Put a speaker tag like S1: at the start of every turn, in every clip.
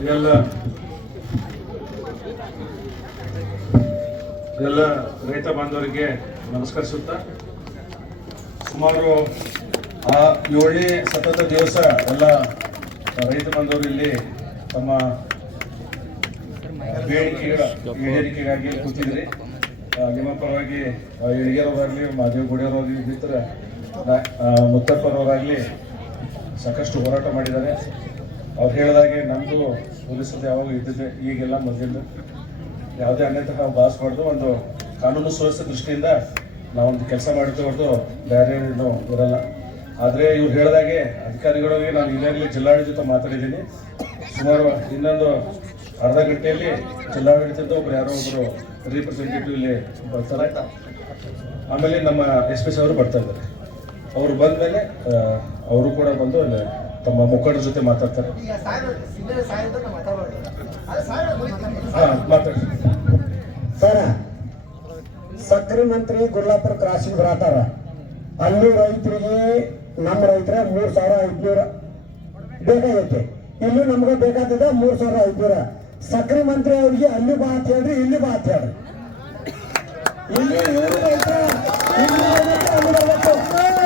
S1: ಎಲ್ಲ ಎಲ್ಲ ರೈತ ಬಾಂಧವರಿಗೆ ನಮಸ್ಕರಿಸುತ್ತ ಸುಮಾರು ಆ ಏಳನೇ ಸತತ ದಿವಸ ಎಲ್ಲ ರೈತ ಬಾಂಧವರು ಇಲ್ಲಿ ತಮ್ಮ ಬೇಡಿಕೆ ಈಡೇರಿಕೆಗಾಗಿ ಕೂತಿದ್ರಿ. ನಿಮ್ಮ ಪರವಾಗಿ ಇಳಿಗೆರವರಾಗಲಿ ಮಾದೇವ್ ಗುಡಿಯವರಾಗಲಿ ಮಿತ್ರ ಮುತ್ತಪ್ಪರವರಾಗಲಿ ಸಾಕಷ್ಟು ಹೋರಾಟ ಮಾಡಿದ್ದಾರೆ. ಅವ್ರು ಹೇಳಿದಾಗೆ ನಮ್ದು ಪೊಲೀಸರು ಯಾವಾಗ ಇದ್ದಿದೆ ಈಗೆಲ್ಲ ಮೊದಲಿಂದ ಯಾವುದೇ ಅನ್ಯತೆ ನಾವು ಭಾವಿಸ್ಬಾರ್ದು, ಒಂದು ಕಾನೂನು ಸುವ್ಯವಸ್ಥೆ ದೃಷ್ಟಿಯಿಂದ ನಾವೊಂದು ಕೆಲಸ ಮಾಡಿದ್ದು ಹೊರತು ಬೇರೆ ಏನು ಇರಲ್ಲ. ಆದರೆ ಇವ್ರು ಹೇಳಿದಾಗೆ ಅಧಿಕಾರಿಗಳಿಗೆ ನಾನು ಈಗಾಗಲೇ ಜಿಲ್ಲಾಡಳಿತ ಮಾತಾಡಿದ್ದೀನಿ. ಸುಮಾರು ಇನ್ನೊಂದು ಅರ್ಧ ಗಂಟೆಯಲ್ಲಿ ಜಿಲ್ಲಾಡಳಿತದ ಒಬ್ರು ಯಾರೋ ಒಬ್ಬರು ರಿಪ್ರೆಸೆಂಟೇಟಿವ್ ಇಲ್ಲಿ ಬರ್ತಾರೆ. ಆಮೇಲೆ ನಮ್ಮ ಎಸ್ ಪಿ ಸಿ ಅವರು ಬರ್ತಾ ಇದ್ದಾರೆ. ಅವರು ಬಂದ ಮೇಲೆ ಅವರು ಕೂಡ ಬಂದು ತಮ್ಮ ಮುಖಂಡ ಜೊತೆ ಮಾತಾಡ್ತಾರೆ. ಸಕ್ಕರೆ
S2: ಸರ್ ಸಕ್ರೆ ಮಂತ್ರಿ ಗುರ್ಲಾಪುರ ಕ್ರಾಸಿಂಗ್ ಬರತಾರ ಅಲ್ಲಿ ರೈತರಿಗೆ, ನಮ್ಮ ರೈತರ ಮೂರ್ ಸಾವಿರ ಐದ್ನೂರ ಬೇಕಾಗೈತೆ. ಇಲ್ಲಿ ನಮ್ಗೆ ಬೇಕಾದ ಮೂರ್ ಸಾವಿರ ಐದ್ನೂರ. ಸಕ್ರೆ ಮಂತ್ರಿ ಅವ್ರಿಗೆ ಅಲ್ಲಿ ಬಾ ಅಂತ ಹೇಳ್ರಿ, ಇಲ್ಲಿ ಬಾ ಅಂತ ಹೇಳ್ರಿ. ಇಲ್ಲಿ ಇವ್ರು ರೈತರ ಇಲ್ಲಿ ಬರ್ಬೇಕು, ಅಲ್ಲಿ ಬರ್ಬೇಕು.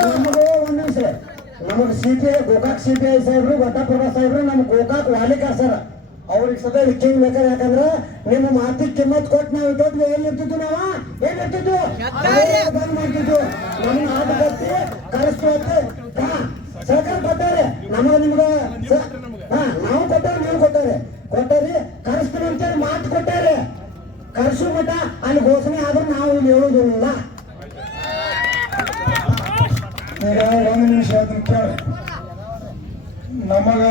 S2: ನಮಗೂ ಒಂದ್ ನಿಮಿಷ ನಮಗ್ C P I Gokak C P I ಸಾಹೇಬ್ರು ಗೊತ್ತಾಪುರ ಸಾಹೇಬ್ರು ನಮ್ ಗೋಕಾಕ್ ವಾಲಿಕಾರ್ ಸರ್. ಅವ್ರಿಗೆ ಸದಾ ವಿಕ್ಕಿಂಗ್ ಬೇಕಾದ್ರೆ ಯಾಕಂದ್ರ ನಿಮ್ಮ ಮಾತಿ ಕಿಮ್ಮತ್ ಕೊಟ್ಟು ನಾವು ಇಟ್ಟೋದ್ವಿ ಏನ್ ಇರ್ತಿದ್ವು ನಾವ ಏನ್ ಇರ್ತಿದ್ವು ಬಂದ್ ಮಾಡ್ತಿದ್ವು. ನಮ್ಗೆ ಆಟ ಕಟ್ಟಿ ಹಾ ಸರ್ಕಾರ ಕೊಟ್ಟಾರೆ. ನಮಗ ನಿಮ್ಗ ಹಾ ನಾವು ಕೊಟ್ಟಾರೆ ನೀವು ಕೊಟ್ಟಾರೆ. ಕೊಟ್ಟಾರಿ ಕಳಿಸ್ತೀವಿ ಅಂತೇಳಿ ಮಾತು ಕೊಟ್ಟಾರೆ. ಕರ್ಸು ಮಠ ಅಲ್ಲಿ ಘೋಷಣೆ ಆದ್ರೆ ನಾವು ಇಲ್ಲಿ ಹೇಳುವುದಿಲ್ಲ.
S3: ಈಗ ಒಂದು ನಿಮಿಷ ಅದನ್ನ ಕೇಳಿ. ನಮಗ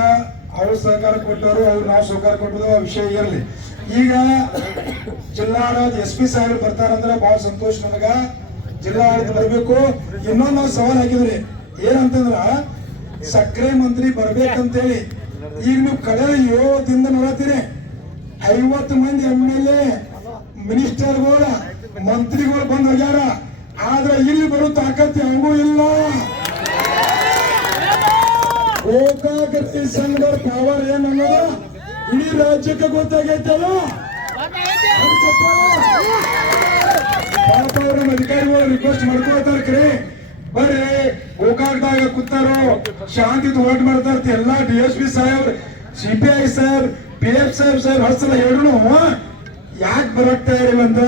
S3: ಅವ್ರು ಸಹಕಾರ ಕೊಟ್ಟವರು, ಅವ್ರು ನಾವು ಸಹಕಾರ ಕೊಟ್ಟರು ಆ ವಿಷಯ ಇರಲಿ. ಈಗ ಜಿಲ್ಲಾಡಳಿತ ಎಸ್ ಪಿ ಸಾಹೇಬ್ ಬರ್ತಾರಂದ್ರೆ ಬಹಳ ಸಂತೋಷ ಜಿಲ್ಲಾ ಜಿಲ್ಲಾಡಳಿತ ಬರಬೇಕು. ಇನ್ನೊಂದು ನಾವು ಸವಾಲ್ ಹಾಕಿದ್ರಿ. ಏನಂತಂದ್ರ ಸಕ್ಕರೆ ಮಂತ್ರಿ ಬರ್ಬೇಕಂತೇಳಿ ಈಗ ನೀವು ಕಳೆದ ಏಳು ನೋಡತ್ತೀರಿ. ಐವತ್ತು ಮಂದಿ ಎಂ ಎಲ್ ಎ, ಮಿನಿಸ್ಟರ್ಗಳು, ಮಂತ್ರಿಗಳು ಬಂದ್ ಹೋಗ್ಯಾರ. ಆದ್ರೆ ಇಲ್ಲಿ ಬರೋ ತಾಕತ್ ಯಾವಾಗೂ ಇಲ್ಲ. ಪವರ್ ಏನ್ ಅನ್ನೋದು ಇಡೀ ರಾಜ್ಯಕ್ಕೆ ಗೊತ್ತಾಗೈತಲ್ಲ? ಪಾಪ ಅಧಿಕಾರಿಗಳು ರಿಕ್ವೆಸ್ಟ್ ಮಾಡ್ಕೊಳ್ತಾರ ಕ್ರೇ ಬರ್ರಿ ಗೋಕಾಕ್ದಾಗ ಕೂತಾರೋ ಶಾಂತಿ ಓಟ್ ಮಾಡ್ತಾರ ಎಲ್ಲಾ ಡಿ ಎಸ್ ಪಿ ಸಾಹೇಬ್ ಸಿ ಪಿ ಐ ಸಾಹೇಬ್ ಪಿ ಎಫ್ ಸಾಹೇಬ್ ಸಾಹೇಬ್ ಹಸ್ತ ಹೇಳು ಯಾಕೆ ಬರಕ್ತಾ ಇರಲಿಲ್ಲ ಅಂದ್ರ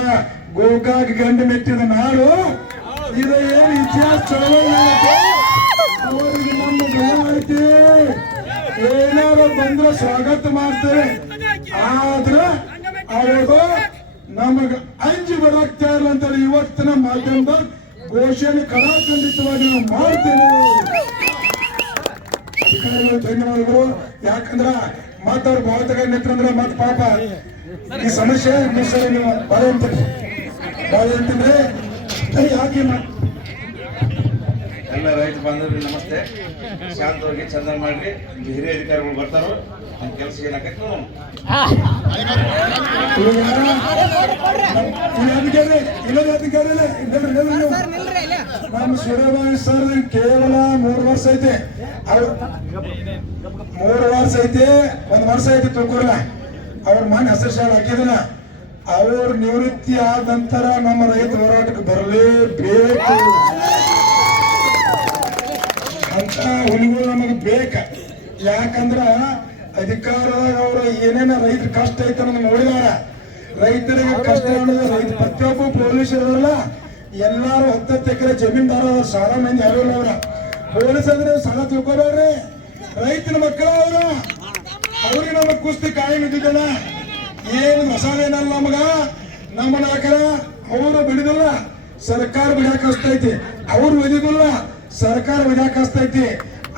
S3: ಗೋಕಾಕ್ ಗಂಡು ಮೆಟ್ಟಿದ ನಾಡು, ಇದು ಏನ್ ಇತಿಹಾಸ ಅವರಿಗೆ ನಮ್ಮ ಭಯ ಐತಿ ಏನಾರ ಬಂದ್ರೆ ಸ್ವಾಗತ ಮಾಡ್ತೇವೆ. ಆದ್ರ ಅವರು ನಮಗ ಅಂಜಿ ಬರಾಕ್ತಾ ಇಲ್ಲ ಅಂತ ಇವತ್ತಿನ ಮಾಧ್ಯಮದ ಘೋಷಣೆ ಕಲಾಖಂಡಿತವಾಗಿ ನಾವು ಮಾಡ್ತೇವೆ. ಧನ್ಯವಾದಗಳು. ಯಾಕಂದ್ರ ಮತ್ತವ್ರ ಭಾಳ ತಗೊಂಡಿತ್ತಂದ್ರ ಮತ್ ಪಾಪ. ಈ ಸಮಸ್ಯೆ ನೀವು ಬರ ಅಂತಂದ್ರೆ ಯಾಕೆ
S1: ಎಲ್ಲ ರೈತ ಬಾಂಧವ್ರಿಗೆ ನಮಸ್ತೆ. ಶಾಂತವಾಗಿ ಚಂದ ಮಾಡ್ರಿ. ಹಿರಿಯ ಅಧಿಕಾರಿಗಳು ಬರ್ತಾರೋ ನಮ್ಮ ಕೆಲಸ ಏನಾಗೈತೆ ನೋಡೋಣ.
S3: ಅಧಿಕಾರಿ ಇಲ್ಲದ ಅಧಿಕಾರಿ ಇಲ್ಲ. ನಿಲ್ರಿ, ನಿಲ್ರಿ ನೀವು. ನಮ್ಮ ಸೂರ್ಯಭಾವಿ ಸರ್ ಕೇವಲ ಮೂರು ವರ್ಷ ಐತೆ. ಮೂರು ವರ್ಷ ಐತೆ ಒಂದ್ ವರ್ಷ ಐತೆ ತಿಳ್ಕೊಲ್ಲ ಅವ್ರ ಮನೆ ಹೆಸರು ಶಾಲೆ ಹಾಕಿದಿಲ್ಲ ಅವ್ರ ನಿವೃತ್ತಿ ಆದ ನಂತರ ನಮ್ಮ ರೈತ ಹೋರಾಟಕ್ಕೆ ಬರಲೇಬೇಕು. ಅಂತ ಹುಲಿಗಳು ನಮಗೆ ಬೇಕ. ಯಾಕಂದ್ರ ಅಧಿಕಾರದಾಗ ಅವ್ರ ಏನೇನ ರೈತರ ಕಷ್ಟ ಐತೆ ನಮ್ಗೆ ನೋಡಿದಾರ. ರೈತರಿಗೆ ಕಷ್ಟ ರೈತ ಪ್ರತಿಯೊಬ್ಬ ಪೊಲೀಸ್ ಇರೋಲ್ಲ ಎಲ್ಲಾರು ಹತ್ತತ್ತು ಎಕರೆ ಜಮೀನ್ದಾರ ಸಾಲ ಮಂದಿ ಯಾರಿಲ್ಲ ಅವ್ರ. ಪೊಲೀಸ್ ಅಂದ್ರೆ ಸಾಲ ತಿಳ್ಕೊಬೇಡ್ರಿ ರೈತನ ಮಕ್ಕಳ ಅವ್ರ. ಅವ್ರಿಗೆ ನಮಗ್ ಕುಸ್ತಿ ಕಾಯಂ ಇದ್ದಿದ್ದಲ್ಲ ಏನು ಹೊಸದೇನಲ್ಲ ನಮಗ ನಮ್ಮ ನಾಯಕರ, ಅವರು ಬಿಡಿದಿಲ್ಲ. ಸರ್ಕಾರ ಬಿಡಾಕ ಹಸ್ತೈತಿ ಅವ್ರು ಒದಿದಿಲ್ಲ ಸರ್ಕಾರ ಬಿಡಾಕ ಹಸ್ತೈತಿ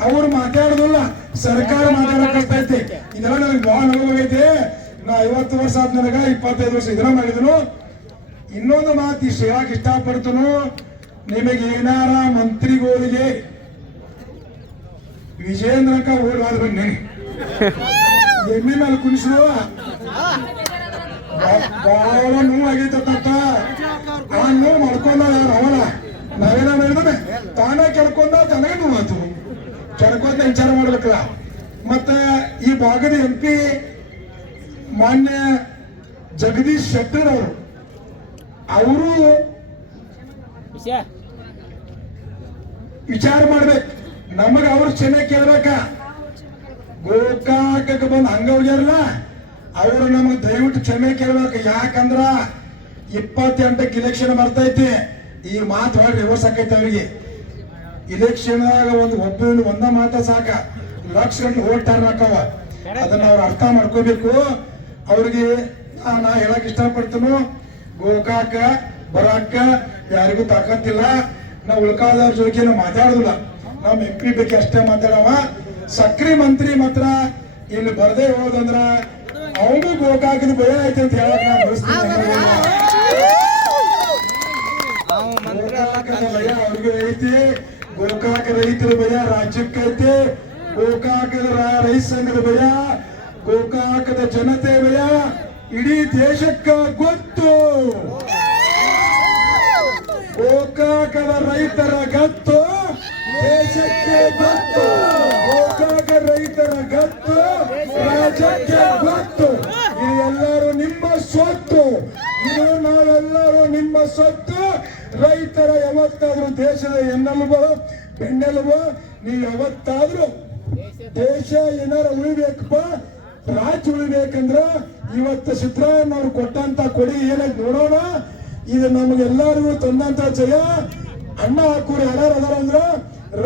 S3: ಅವ್ರು ಮಾತಾಡುದಿಲ್ಲ. ಸರ್ಕಾರ ಮಾತಾಡಕ್ ಹಸ್ತೈತಿ ಇದೆಲ್ಲ ನನಗೆ ಅನುಭವ ಐತಿ ನಾ ಐವತ್ತು ವರ್ಷ ಆದ ನನಗ, ಇಪ್ಪತ್ತೈದು ವರ್ಷ ಇದನ್ನ ಮಾಡಿದನು. ಇನ್ನೊಂದು ಮಾತು ಇಷ್ಟು ಹೇಳಕ್ ಇಷ್ಟಪಡ್ತನು? ನಿಮಗೆ ಏನಾರ ಮಂತ್ರಿಗಳಿಗೆ ವಿಜೇಂದ್ರಕ ಓಡ್ ಹೋದ್ ಬನ್ನಿ ಎಮ್ಮೆ ಮೇಲೆ ಬಹಳ ನೋವು ಆಗೈತ ಆ ನೋವು ಮಾಡ್ಕೊಂಡ ಯಾರು ಅವನ? ನಾವೇನ ಹೇಳಿದ್ರೆ ತಾನೇ ಕೆಡ್ಕೊಂಡ ತನಗೆ ಆತು ಕೆಡ್ಕೊಂಡ ವಿಚಾರ ಮಾಡ್ಬೇಕಲ್ಲ. ಮತ್ತೆ ಈ ಭಾಗದ ಎಂ ಪಿ ಮಾನ್ಯ ಜಗದೀಶ್ ಶೆಟ್ಟರ್ ಅವರು. ಅವರು ವಿಚಾರ ಮಾಡ್ಬೇಕು. ನಮಗ ಅವ್ರ ಚೆನ್ನಾಗಿ ಕೇಳ್ಬೇಕ? ಗೋಕಾಕಕ್ಕೆ ಬಂದು ಹಂಗ ಹೋಗ್ಯಾರಲ್ಲ? ಅವರು ನಮಗೆ ದಯವಿಟ್ಟು ಕ್ಷಮೆ ಕೇಳಬೇಕು. ಯಾಕಂದ್ರ ಇಪ್ಪತ್ತೆಂಟಕ್ಕೆ ಇಲೆಕ್ಷನ್ ಬರ್ತೈತಿ. ಈ ಮಾತು ಹೊರಗೆ ರಿವರ್ಸ್ ಆಕೈತಿ ಅವ್ರಿಗೆ. ಇಲೆಕ್ಷನ್ ಒಂದು ಒಬ್ಬ ಒಂದ ಮಾತ ಸಾಕ. ಲಕ್ಷ ಗಂಟೆ ಓಟ್ ಹಾಕವ ಅದನ್ನ ಅವ್ರು ಅರ್ಥ ಮಾಡ್ಕೋಬೇಕು. ಅವ್ರಿಗೆ ನಾ- ಹೇಳಕ್ ಇಷ್ಟಪಡ್ತೀನಿ. ಗೋಕಾಕ, ಬರಾಕ ಯಾರಿಗೂ ತಾಕತ್ತಿಲ್ಲ. ನಾವು ಉಳ್ಕಾದವ್ರ ಜೊತೆ ನಾವು ಮಾತಾಡುದಿಲ್ಲ ನಮ್ಮ ಎಂ ಪಿ ಅಷ್ಟೇ ಮಾತಾಡವ. ಸಕ್ರಿ ಮಂತ್ರಿ ಮಾತ್ರ ಇಲ್ಲಿ ಬರದೇ ಹೋದಂದ್ರ ಅವನು ಗೋಕಾಕದ ಭಯ ಐತೆ ಅಂತ ಹೇಳಕ್ ನಾನು ಬಯಸ್ತೀನಿ. ಗೋಕಾಕದ ಭಯ ಅವ್ರಿಗೂ ಐತಿ. ಗೋಕಾಕ ರೈತರ ಭಯ ರಾಜ್ಯಕ್ಕೆ ಐತಿ. ಗೋಕಾಕದ ರಾ- ರೈತ ಸಂಘದ ಭಯ ಗೋಕಾಕದ ಜನತೆ ಭಯ ಇಡೀ ದೇಶಕ್ಕ ಗೊತ್ತು. ಗೋಕಾಕದ ರೈತರ ಗತ್ತು ದೇಶಕ್ಕೆ ಗೊತ್ತು. ಗೋಕಾಕ ರೈತರ ಗತ್ತು ರಾಜ್ಯಕ್ಕೆ ಗೊತ್ತು. ಸ್ವತ್ತು ಇದು ನಾವೆಲ್ಲರೂ ನಿಮ್ಮ ಸ್ವತ್ತು ರೈತರ ಯಾವತ್ತಾದ್ರೂ ದೇಶದ ಎನ್ನೆಲುಬು ಬೆನ್ನೆಲುಬು ನೀವು ಯಾವತ್ತಾದ್ರೂ ದೇಶ ಏನಾರ ಉಳಿಬೇಕಪ್ಪ ರಾಜ್ಯ ಉಳಿಬೇಕಂದ್ರ ಇವತ್ತು ಸಿದ್ದರಾಮಯ್ಯನವ್ರು ಕೊಟ್ಟಂತ ಕೊಡಿ ಏನಂತ ನೋಡೋಣ. ಇದು ನಮಗೆಲ್ಲರಿಗೂ ತಂದಂತ ಜಯ. ಅಣ್ಣ ಹಾಕೋರು ಯಾರು ಅದಾರಂದ್ರೆ ಅಂದ್ರ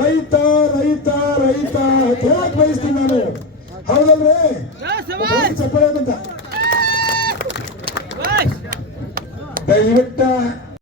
S3: ರೈತ ರೈತ ರೈತ. ಅಂತ ಹೇಳಕ್ ಬಯಸ್ತೀನಿ ನಾನು. ಹೌದಲ್ವೇ? ಚಪ್ಪಳೆ ಅಂತ. ದಯವಿಟ್ಟ